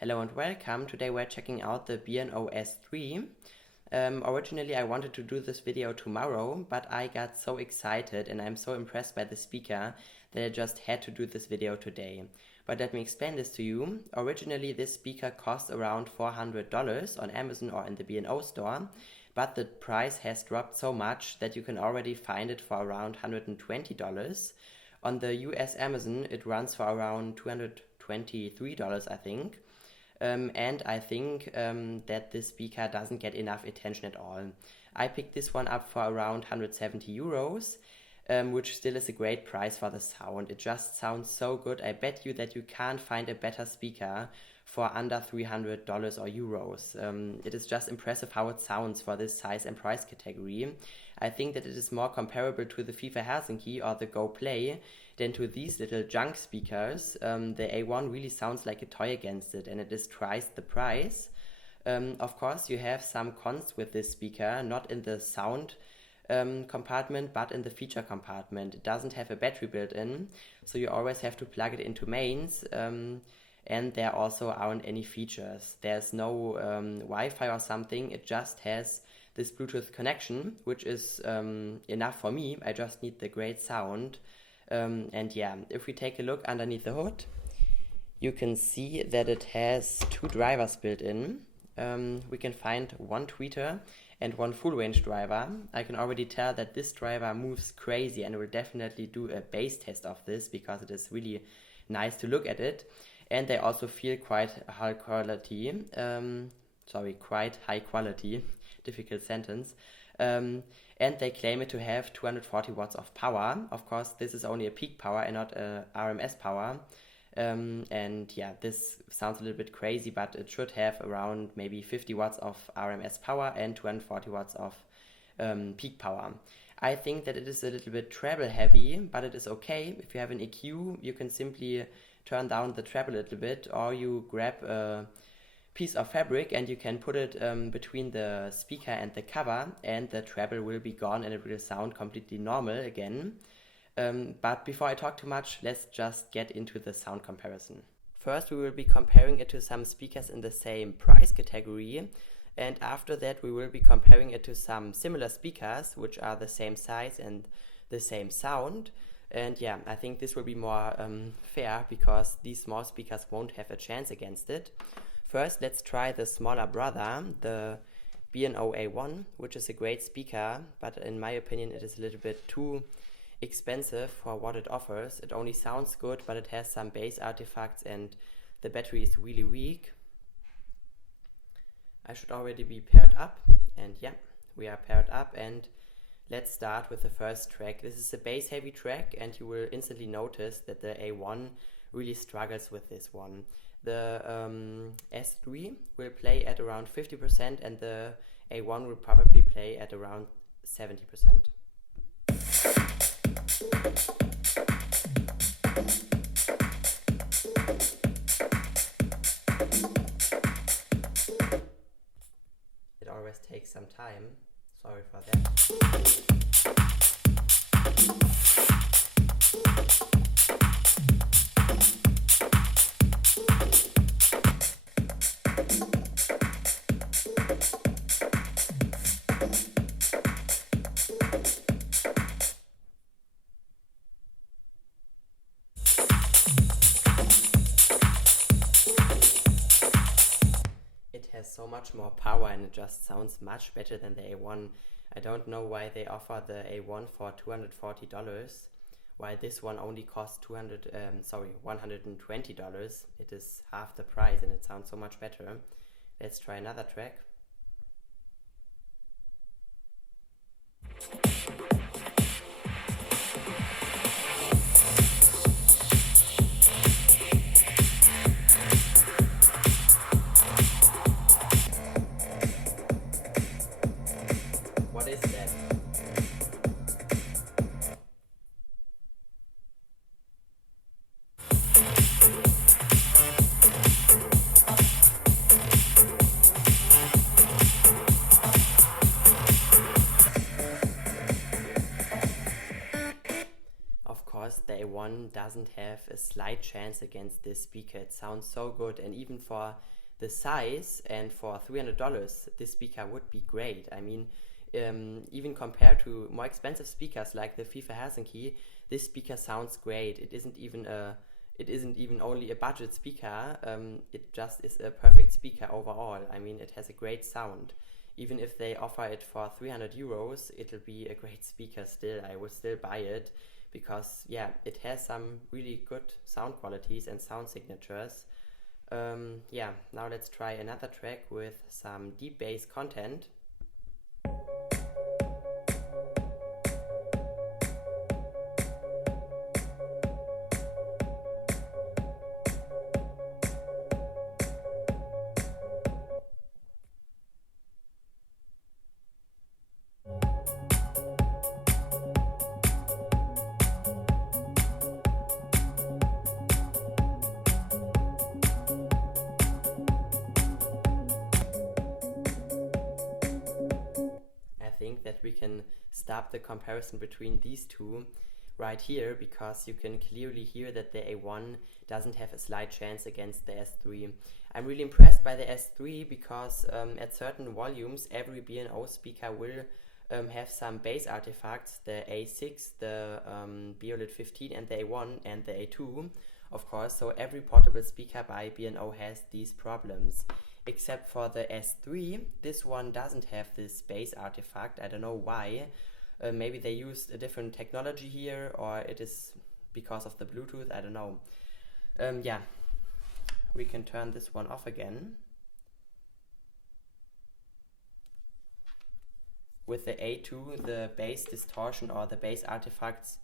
Hello and welcome. Today we're checking out the B&O S3. Originally I wanted to do this video tomorrow, but I got so excited and I'm so impressed by the speaker that I just had to do this video today. But let me explain this to you. Originally this speaker cost around $400 on Amazon or in the B&O store, but the price has dropped so much that you can already find it for around $120. On the US Amazon it runs for around $223, I think. And I think that this speaker doesn't get enough attention at all. I picked this one up for around 170 euros, which still is a great price for the sound. It just sounds so good. I bet you that you can't find a better speaker for under $300 or euros. It is just impressive how it sounds for this size and price category. I think that it is more comparable to the FIFA Helsinki or the Go Play than to these little junk speakers. The A1 really sounds like a toy against it, and it is twice the price. Of course, you have some cons with this speaker, not in the sound compartment, but in the feature compartment. It doesn't have a battery built in, so you always have to plug it into mains, and there also aren't any features. There's no Wi-Fi or something. It just has this Bluetooth connection, which is enough for me. I just need the great sound. And yeah, if we take a look underneath the hood, you can see that it has two drivers built in. We can find one tweeter and one full range driver. I can already tell that this driver moves crazy, and will definitely do a bass test of this because it is really nice to look at it. And they also feel quite high quality. Quite high quality. Difficult sentence. And they claim it to have 240 watts of power. Of course, this is only a peak power and not a RMS power. And yeah, this sounds a little bit crazy, but it should have around maybe 50 watts of RMS power and 240 watts of peak power. I think that it is a little bit treble heavy, but it is okay. If you have an EQ, you can simply turn down the treble a little bit, or you grab a piece of fabric and you can put it between the speaker and the cover, and the treble will be gone and it will sound completely normal again. But before I talk too much, let's just get into the sound comparison. First we will be comparing it to some speakers in the same price category, and after that we will be comparing it to some similar speakers which are the same size and the same sound. And yeah, I think this will be more fair, because these small speakers won't have a chance against it. First, let's try the smaller brother, the B&O A1, which is a great speaker, but in my opinion it is a little bit too expensive for what it offers. It only sounds good, but it has some bass artifacts and the battery is really weak. I should already be paired up, and yeah, we are paired up, and let's start with the first track. This is a bass heavy track, and you will instantly notice that the A1 really struggles with this one. The S3 will play at around 50% and the A1 will probably play at around 70%. It always takes some time, sorry for that. Has so much more power and it just sounds much better than the A1. I don't know why they offer the A1 for $240, while this one only costs $120. It is half the price and it sounds so much better. Let's try another track. What is that? course, the A1 doesn't have a slight chance against this speaker. It sounds so good, and even for the size and for $300, this speaker would be great. I mean, even compared to more expensive speakers like the FIFA Helsinki, this speaker sounds great. It isn't even only a budget speaker. It just is a perfect speaker overall. I mean, it has a great sound. Even if they offer it for 300 euros, it'll be a great speaker still. I would still buy it because, yeah, it has some really good sound qualities and sound signatures. Yeah, now let's try another track with some deep bass content. That we can stop the comparison between these two right here, because you can clearly hear that the A1 doesn't have a slight chance against the S3. I'm really impressed by the S3 because at certain volumes every B&O speaker will have some bass artifacts, the A6, the BOLIT 15 and the A1 and the A2, of course, so every portable speaker by B&O has these problems. Except for the S3, this one doesn't have this bass artifact. I don't know why. Maybe they used a different technology here, or it is because of the Bluetooth, I don't know. Yeah, we can turn this one off again. With the A2, the bass distortion or the bass artifacts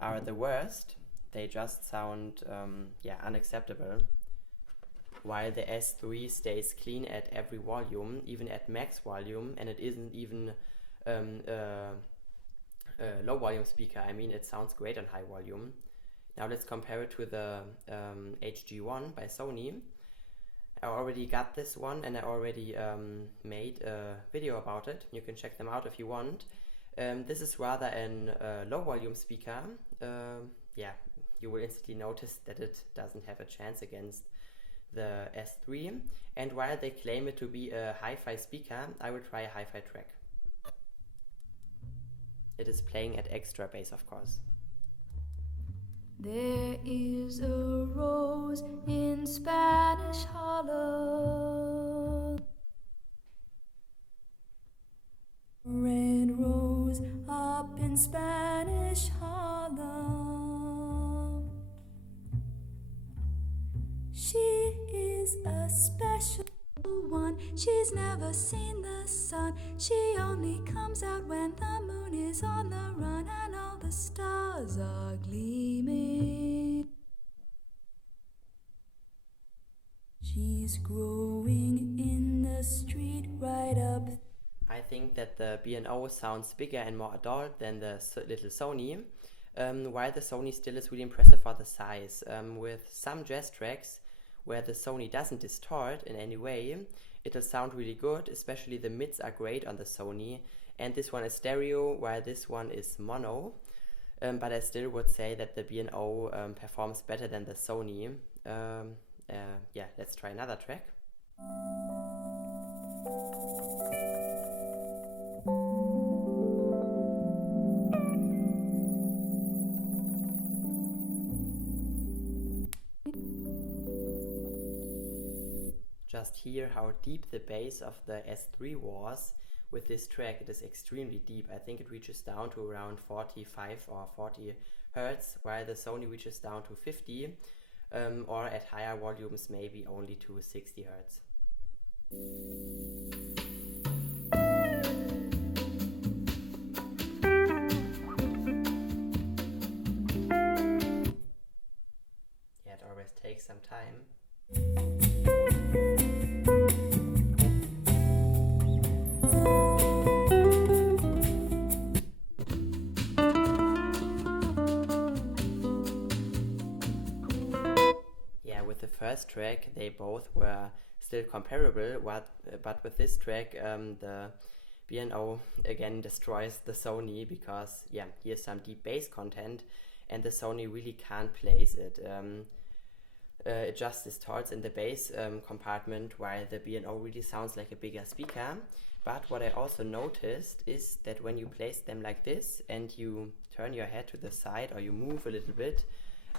are the worst. They just sound unacceptable. While the S3 stays clean at every volume, even at max volume, and it isn't even a low volume speaker. I mean, it sounds great on high volume. Now let's compare it to the HG1 by Sony. I already got this one and I already made a video about it. You can check them out if you want. This is rather a low volume speaker. Yeah, you will instantly notice that it doesn't have a chance against the S3, and while they claim it to be a hi-fi speaker, I will try a hi-fi track. It is playing at extra bass, of course. There is a rose in Spanish Hollow, red rose up in Spanish Hollow. She is a special one. She's never seen the sun. She only comes out when the moon is on the run and all the stars are gleaming. She's growing in the street right up. I think that the B&O sounds bigger and more adult than the little Sony, while the Sony still is really impressive for the size. With some jazz tracks where the Sony doesn't distort in any way, it'll sound really good, especially the mids are great on the Sony, and this one is stereo while this one is mono, but I still would say that the B&O performs better than the Sony. Yeah, let's try another track. Just hear how deep the bass of the S3 was with this track. It is extremely deep. I think it reaches down to around 45 or 40 Hertz, while the Sony reaches down to 50, or at higher volumes maybe only to 60 Hertz. Yeah, it always takes some time. With the first track, they both were still comparable, but with this track, the B&O again destroys the Sony because, yeah, here's some deep bass content, and the Sony really can't place it. It just distorts in the bass compartment, while the B&O really sounds like a bigger speaker. But what I also noticed is that when you place them like this and you turn your head to the side or you move a little bit,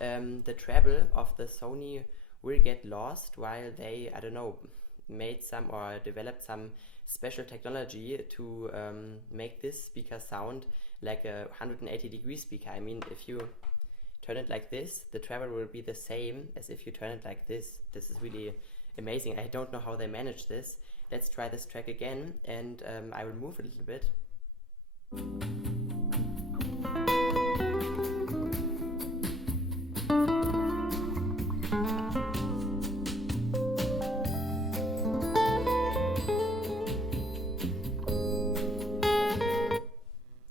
the treble of the Sony will get lost, while they, I don't know, made some or developed some special technology to make this speaker sound like a 180-degree speaker. I mean, if you turn it like this, the treble will be the same as if you turn it like this. This is really amazing. I don't know how they manage this. Let's try this track again, and I will move a little bit.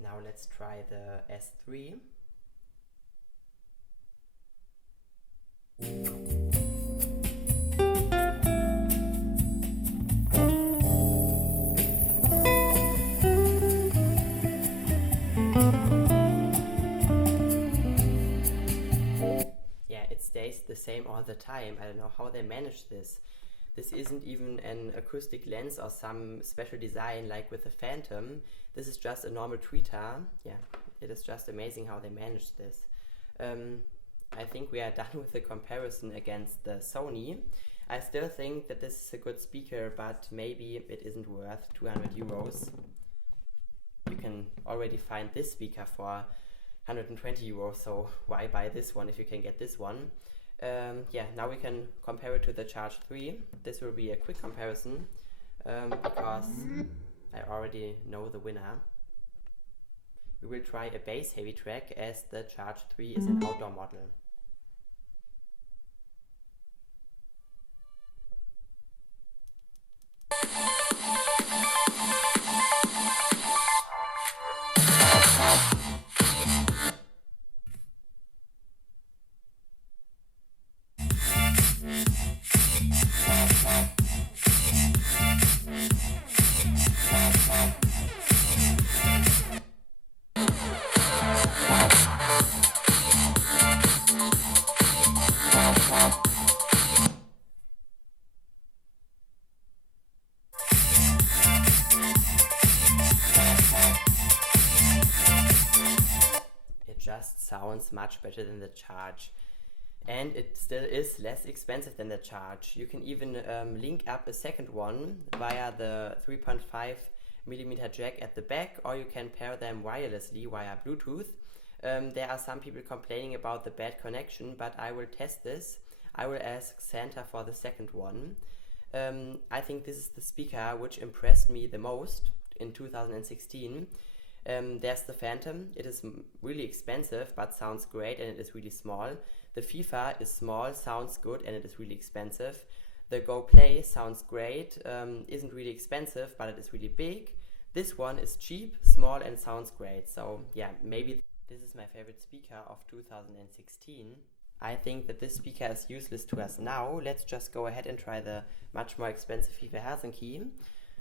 Now let's try the S3. Stays the same all the time. I don't know how they manage this. This isn't even an acoustic lens or some special design like with the Phantom. This is just a normal tweeter. Yeah, it is just amazing how they manage this. I think we are done with the comparison against the Sony. I still think that this is a good speaker, but maybe it isn't worth 200 euros. You can already find this speaker for 120 euros, so why buy this one if you can get this one? Yeah, now we can compare it to the Charge 3. This will be a quick comparison because I already know the winner. We will try a bass heavy track as the Charge 3 is an outdoor model. Just sounds much better than the Charge, and it still is less expensive than the Charge. You can even link up a second one via the 3.5mm jack at the back, or you can pair them wirelessly via Bluetooth. There are some people complaining about the bad connection, but I will test this. I will ask Santa for the second one. I think this is the speaker which impressed me the most in 2016. There's the Phantom. It is really expensive but sounds great, and it is really small. The FIFA is small, sounds good, and it is really expensive. The Go Play sounds great, isn't really expensive, but it is really big. This one is cheap, small, and sounds great. So yeah, maybe this is my favorite speaker of 2016. I think that this speaker is useless to us now. Let's just go ahead and try the much more expensive FIFA Helsinki.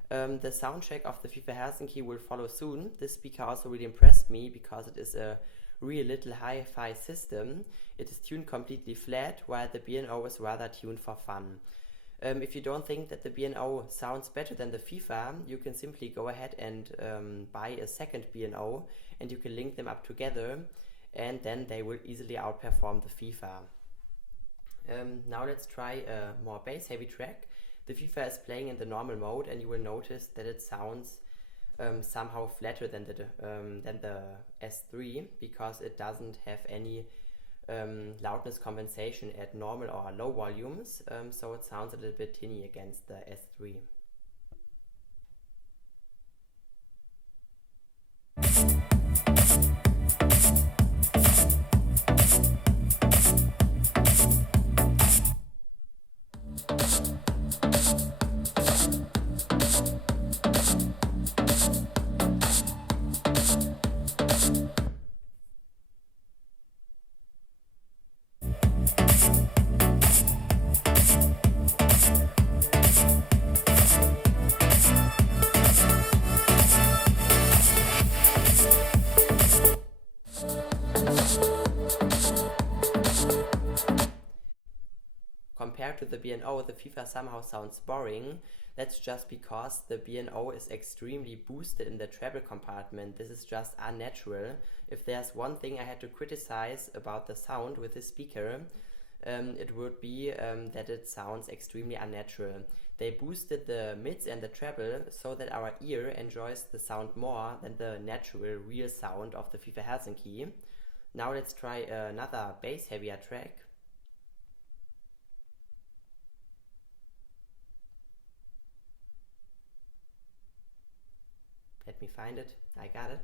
The soundcheck of the FIFA Helsinki will follow soon. This speaker also really impressed me because it is a real little hi-fi system. It is tuned completely flat, while the B&O is rather tuned for fun. If you don't think that the B&O sounds better than the FIFA, you can simply go ahead and buy a second B&O, and you can link them up together, and then they will easily outperform the FIFA. Now let's try a more bass heavy track. The FIFA is playing in the normal mode, and you will notice that it sounds somehow flatter than the S3 because it doesn't have any loudness compensation at normal or low volumes, so it sounds a little bit tinny against the S3. compared to the B&O, the FIFA somehow sounds boring. That's just because the B&O is extremely boosted in the treble compartment. This is just unnatural. If there's one thing I had to criticize about the sound with this speaker, it would be that it sounds extremely unnatural. They boosted the mids and the treble so that our ear enjoys the sound more than the natural, real sound of the FIFA Helsinki. Now let's try another bass heavier track. Let me find it. I got it.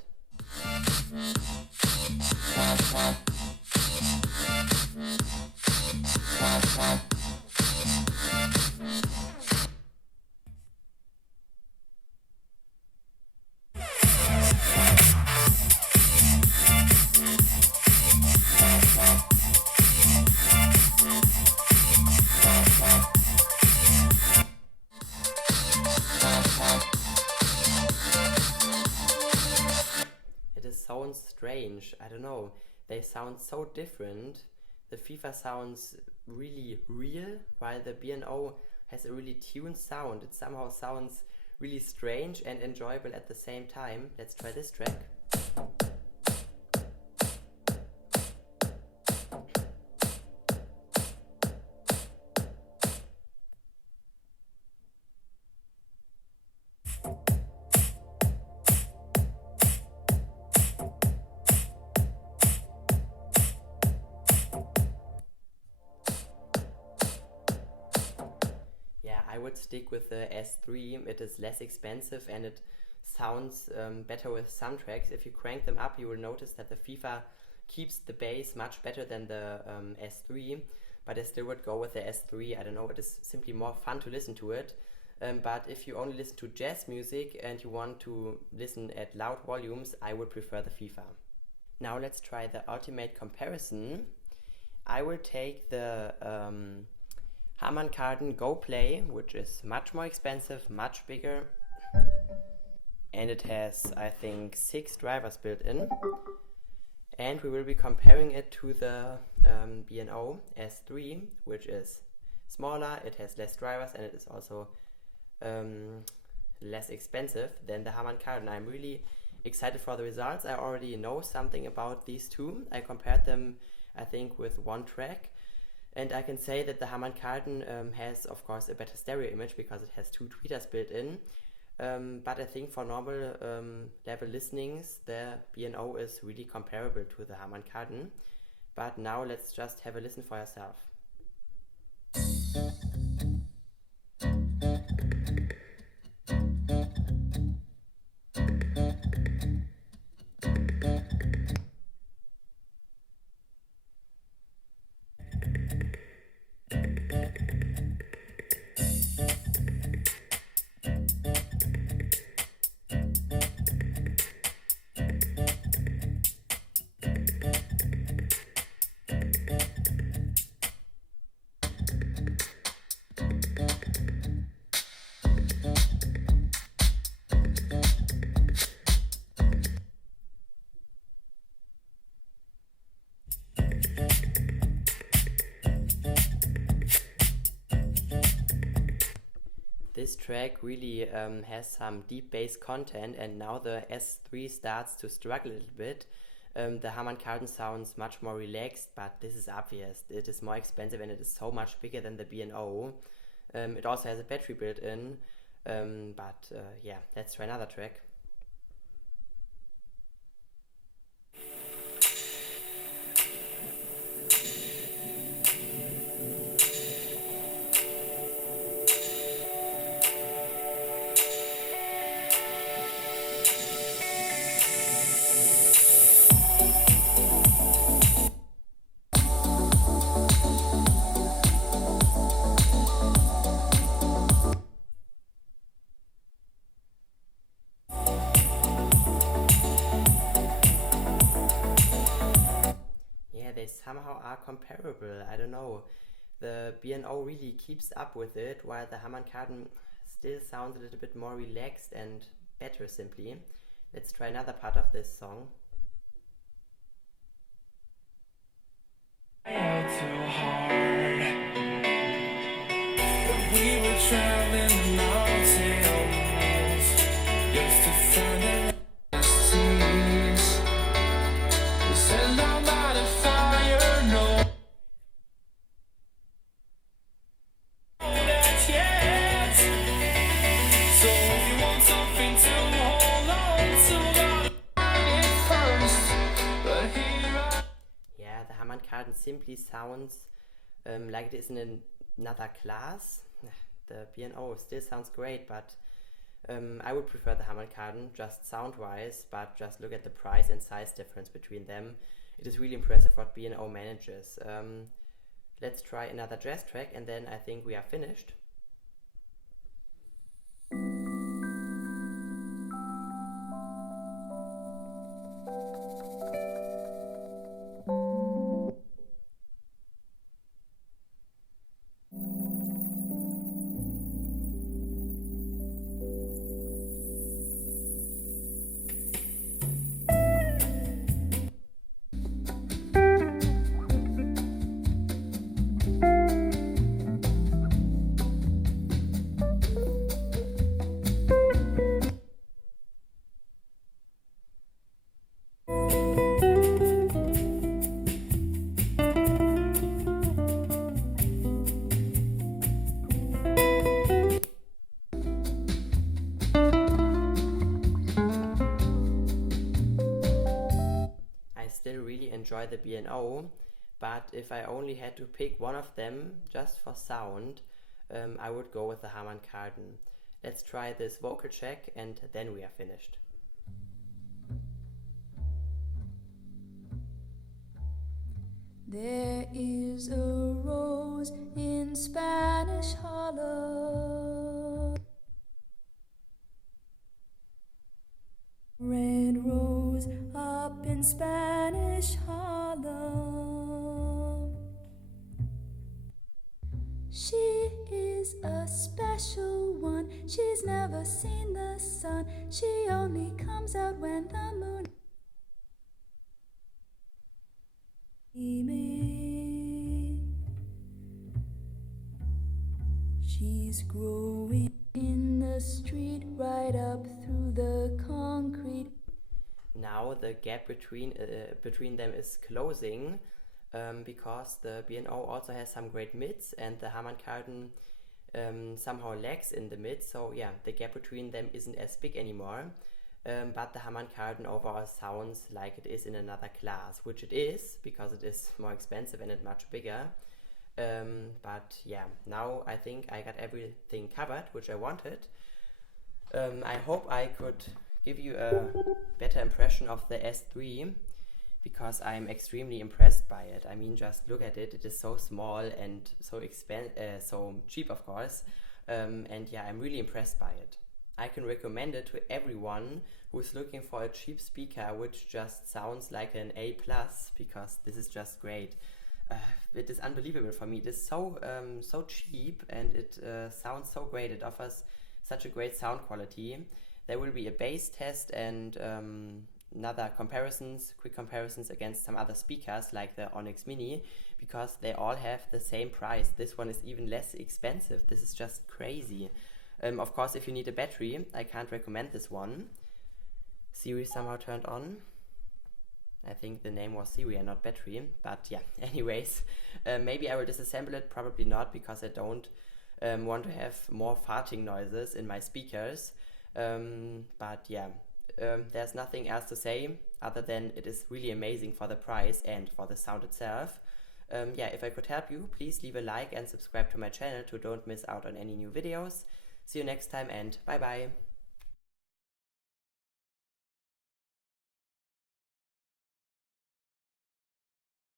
Sounds strange. I don't know. They sound so different. The FIFA sounds really real, while the B&O has a really tuned sound. It somehow sounds really strange and enjoyable at the same time. Let's try this track. I would stick with the S3. It is less expensive and it sounds better with some tracks. If you crank them up, you will notice that the FIFA keeps the bass much better than the S3, but I still would go with the S3. I don't know, it is simply more fun to listen to it. But if you only listen to jazz music and you want to listen at loud volumes, I would prefer the FIFA. Now let's try the ultimate comparison. I will take the Harman-Kardon Go Play, which is much more expensive, much bigger, and it has, I think, 6 drivers built in. And we will be comparing it to the B&O S3, which is smaller, it has less drivers, and it is also less expensive than the Harman-Kardon. I'm really excited for the results. I already know something about these two. I compared them, I think, with one track. And I can say that the Harman-Kardon has, of course, a better stereo image because it has 2 tweeters built in. But I think for normal level listenings, the B&O is really comparable to the Harman-Kardon. But now let's just have a listen for yourself. This track really has some deep bass content, and now the S3 starts to struggle a little bit. The Harman-Kardon sounds much more relaxed, but this is obvious. It is more expensive and it is so much bigger than the B&O. It also has a battery built in, but yeah, let's try another track. They somehow are comparable. I don't know. The B&O really keeps up with it, while the Harman-Kardon still sounds a little bit more relaxed and better simply. Let's try another part of this song. Harman Kardon simply sounds like it is in another class. The B&O still sounds great, but I would prefer the Harman Kardon just sound-wise, but just look at the price and size difference between them. It is really impressive what B&O manages. Let's try another jazz track and then I think we are finished. Still really enjoy the B&O, but if I only had to pick one of them just for sound, I would go with the Harman Kardon. Let's try this vocal check and then we are finished. There is a rose in Spanish Hollow, red rose up in Spanish Hollow. She is a special one, she's never seen the sun, she only comes out when the moon beaming. She's growing in the street right up through the concrete. Now the gap between them is closing because the B&O also has some great mids and the Harman Kardon somehow lags in the mid, so yeah, the gap between them isn't as big anymore, but the Harman Kardon overall sounds like it is in another class, which it is because it is more expensive and it's much bigger. But yeah, now I think I got everything covered which I wanted. I hope I could give you a better impression of the S3 because I'm extremely impressed by it. I mean, just look at it, it is so small and so so cheap, of course, and yeah, I'm really impressed by it. I can recommend it to everyone who's looking for a cheap speaker which just sounds like an A+, because this is just great. It is unbelievable for me. It is so cheap and it sounds so great. It offers such a great sound quality. There will be a bass test and quick comparisons against some other speakers like the Onyx Mini, because they all have the same price. This one is even less expensive. This is just crazy. Of course, if you need a battery, I can't recommend this one. Siri somehow turned on. I think the name was Siri and not battery, but yeah, anyways, maybe I will disassemble it, probably not, because I don't want to have more farting noises in my speakers. But yeah, there's nothing else to say other than it is really amazing for the price and for the sound itself. Yeah, if I could help you, please leave a like and subscribe to my channel to don't miss out on any new videos. See you next time and bye bye.